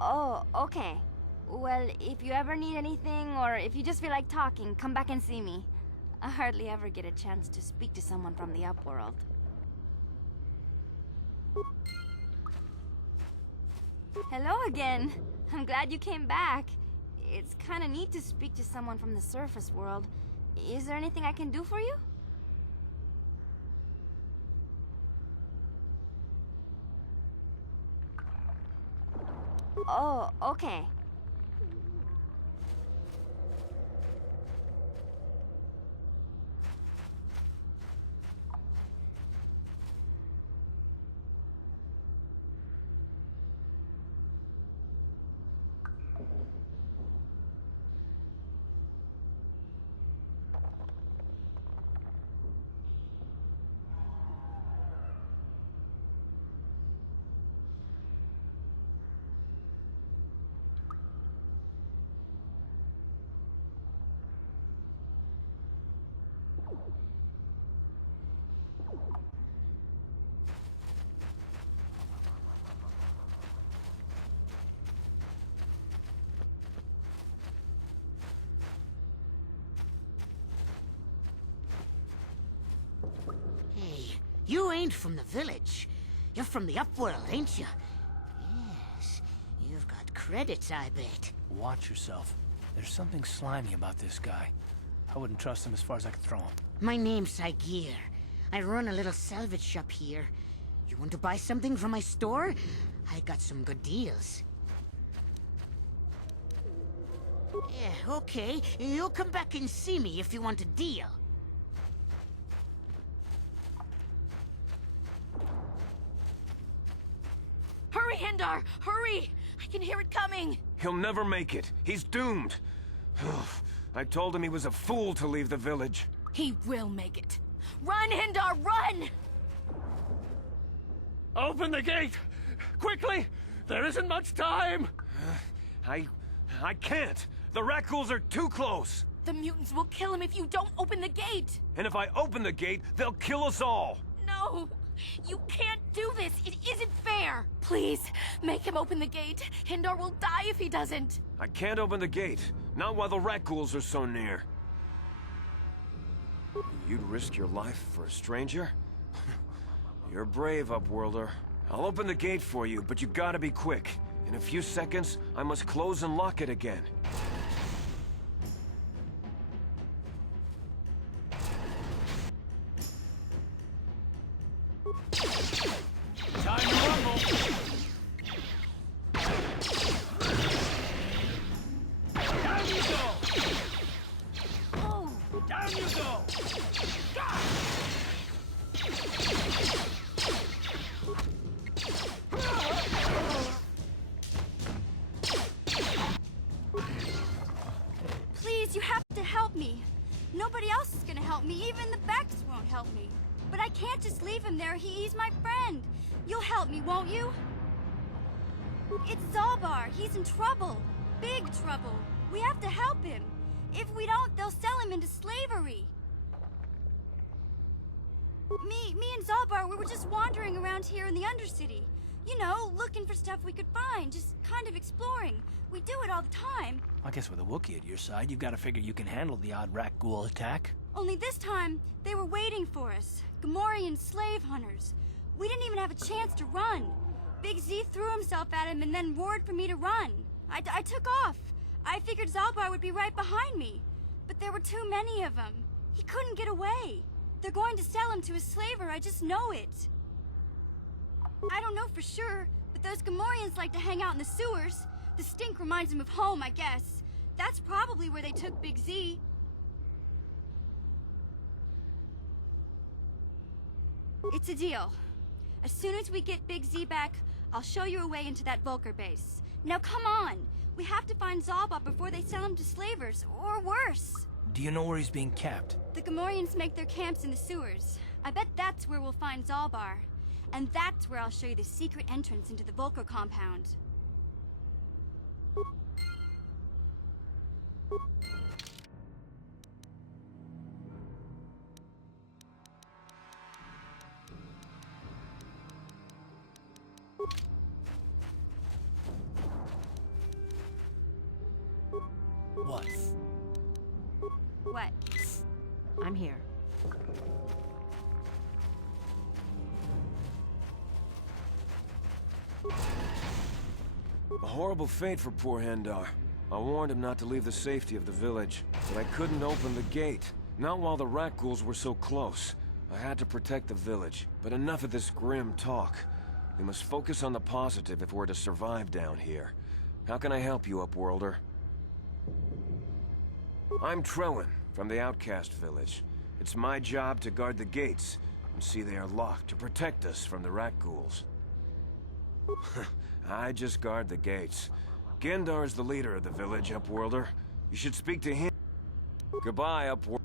Oh, okay. Well, if you ever need anything, or if you just feel like talking, come back and see me. I hardly ever get a chance to speak to someone from the Upworld. Hello again. I'm glad you came back. It's kinda neat to speak to someone from the surface world. Is there anything I can do for you? Oh, okay. You ain't from the village. You're from the upworld, ain't you? Yes, you've got credits, I bet. Watch yourself. There's something slimy about this guy. I wouldn't trust him as far as I could throw him. My name's Saigir. I run a little salvage shop here. You want to buy something from my store? I got some good deals. Yeah, okay. You'll come back and see me if you want a deal. Hurry, Hindar! Hurry! I can hear it coming! He'll never make it. He's doomed. I told him he was a fool to leave the village. He will make it. Run, Hindar, run! Open the gate! Quickly! There isn't much time! I can't! The Rakghouls are too close! The mutants will kill him if you don't open the gate! And if I open the gate, they'll kill us all! No! You can't do this! It isn't fair! Please, make him open the gate. Hindar will die if he doesn't. I can't open the gate. Not while the Rakghouls are so near. You'd risk your life for a stranger? You're brave, Upworlder. I'll open the gate for you, but you gotta be quick. In a few seconds, I must close and lock it again. Time to rumble! Down you go! Oh! Down you go! Please, you have to help me. Nobody else is gonna help me. Even the Becks won't help me. But I can't just leave him there. He's my friend. You'll help me, won't you? It's Zalbar. He's in trouble. Big trouble. We have to help him. If we don't, they'll sell him into slavery. Me and Zalbar, we were just wandering around here in the Undercity. You know, looking for stuff we could find, just kind of exploring. We do it all the time. I guess with a Wookiee at your side, you've got to figure you can handle the odd Rakghoul attack. Only this time, they were waiting for us. Gamorrean slave hunters. We didn't even have a chance to run. Big Z threw himself at him and then roared for me to run. I took off. I figured Zalbar would be right behind me. But there were too many of them. He couldn't get away. They're going to sell him to a slaver, I just know it. I don't know for sure, but those Gamorreans like to hang out in the sewers. The stink reminds them of home, I guess. That's probably where they took Big Z. It's a deal. As soon as we get Big Z back, I'll show you a way into that Vulcar base. Now come on! We have to find Zalbar before they sell him to slavers, or worse. Do you know where he's being kept? The Gamorreans make their camps in the sewers. I bet that's where we'll find Zalbar. And that's where I'll show you the secret entrance into the Vulcar compound. What? What? I'm here. A horrible fate for poor Hendar. I warned him not to leave the safety of the village, but I couldn't open the gate. Not while the Rakghouls were so close. I had to protect the village, but enough of this grim talk. We must focus on the positive if we're to survive down here. How can I help you, Upworlder? I'm Trellin, from the Outcast Village. It's my job to guard the gates, and see they are locked to protect us from the Rakghouls. I just guard the gates. Gendar's the leader of the village, Upworlder. You should speak to him. Goodbye, Upworlder.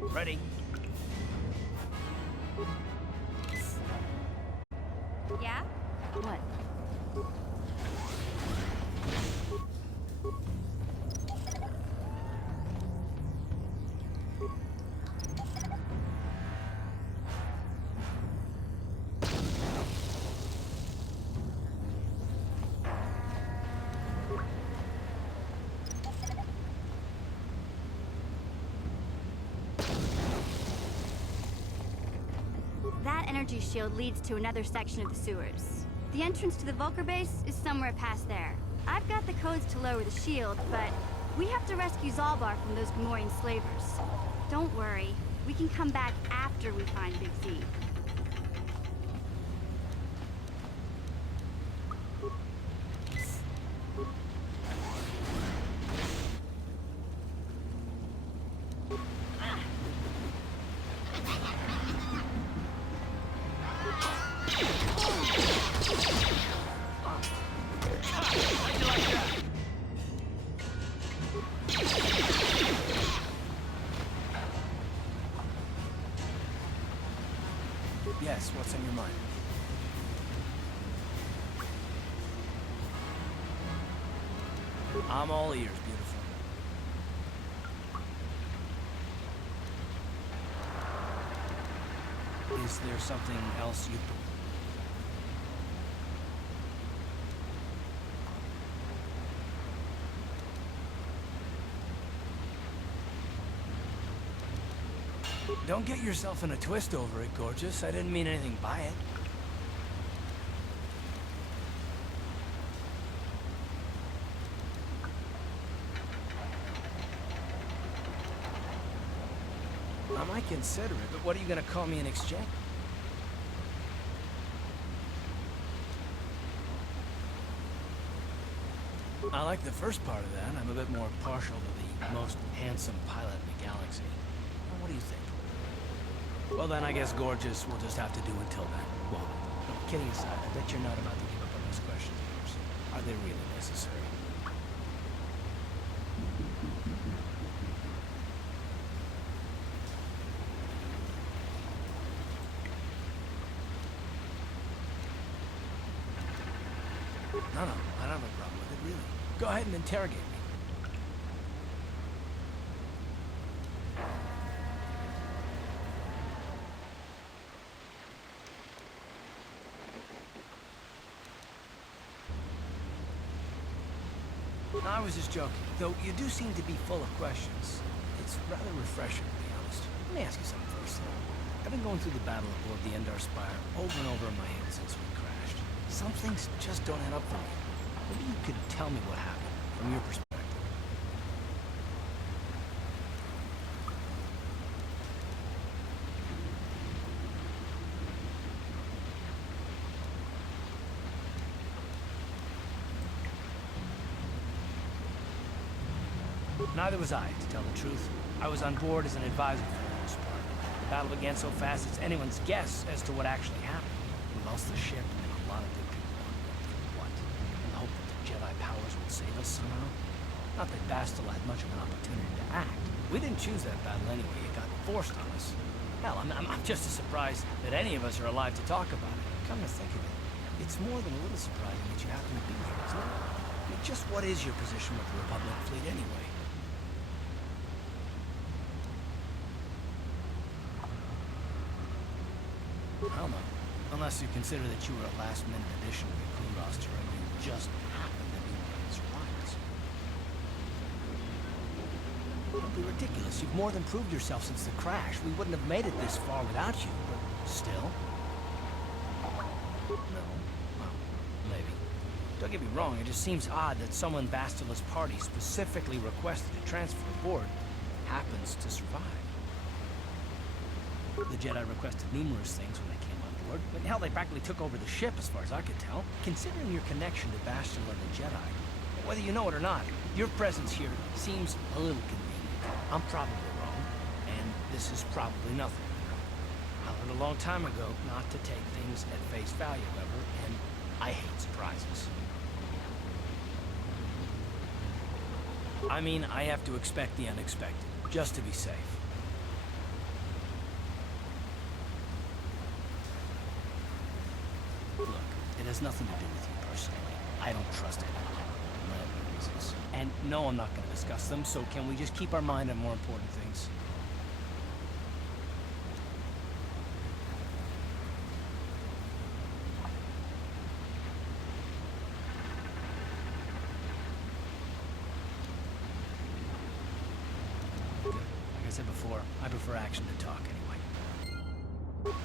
Ready? Yeah? What? That energy shield leads to another section of the sewers. The entrance to the Vulcar base is somewhere past there. I've got the codes to lower the shield, but we have to rescue Zalbar from those Gamorrean slavers. Don't worry, we can come back after we find Big Z. Yes, what's on your mind? I'm all ears, beautiful. Is there something else you... Don't get yourself in a twist over it, gorgeous. I didn't mean anything by it. I might consider it, but what are you gonna call me in exchange? I like the first part of that. I'm a bit more partial to the most handsome pilot in the galaxy. Well, what do you think? Well then, I guess gorgeous will just have to do until then. Well, no, kidding aside, I bet you're not about to give up on those questions of yours. Are they really necessary? No, I don't have a problem with it, really. Go ahead and interrogate me. No, I was just joking, though you do seem to be full of questions. It's rather refreshing, to be honest. Let me ask you something first, though. I've been going through the battle aboard the Endar Spire over and over in my head since we crashed. Some things just don't add up for me. Maybe you could tell me what happened, from your perspective. Neither was I, to tell the truth. I was on board as an advisor for the most part. The battle began so fast it's anyone's guess as to what actually happened. We lost the ship, and a lot of good people wondered what. In the hope that the Jedi powers would save us somehow. Not that Bastila had much of an opportunity to act. We didn't choose that battle anyway. It got forced on us. Hell, I'm just as surprised that any of us are alive to talk about it. Come to think of it, it's more than a little surprising that you happen to be here, isn't it? I mean, just what is your position with the Republic fleet anyway? I don't know. Unless you consider that you were a last-minute addition to the crew roster and you just happened to be one of the survivors. Don't be ridiculous. You've more than proved yourself since the crash. We wouldn't have made it this far without you, but still. No. Well, maybe. Don't get me wrong, it just seems odd that someone Bastila's party specifically requested to transfer aboard happens to survive. The Jedi requested numerous things when they came on board, but hell, they practically took over the ship as far as I could tell. Considering your connection to Bastila and the Jedi, whether you know it or not, your presence here seems a little convenient. I'm probably wrong, and this is probably nothing. I learned a long time ago not to take things at face value, however, and I hate surprises. I mean, I have to expect the unexpected, just to be safe. Look, it has nothing to do with you personally. I don't trust anyone. For many reasons. And no, I'm not going to discuss them, so can we just keep our mind on more important things? Good. Like I said before, I prefer action to talk anyway.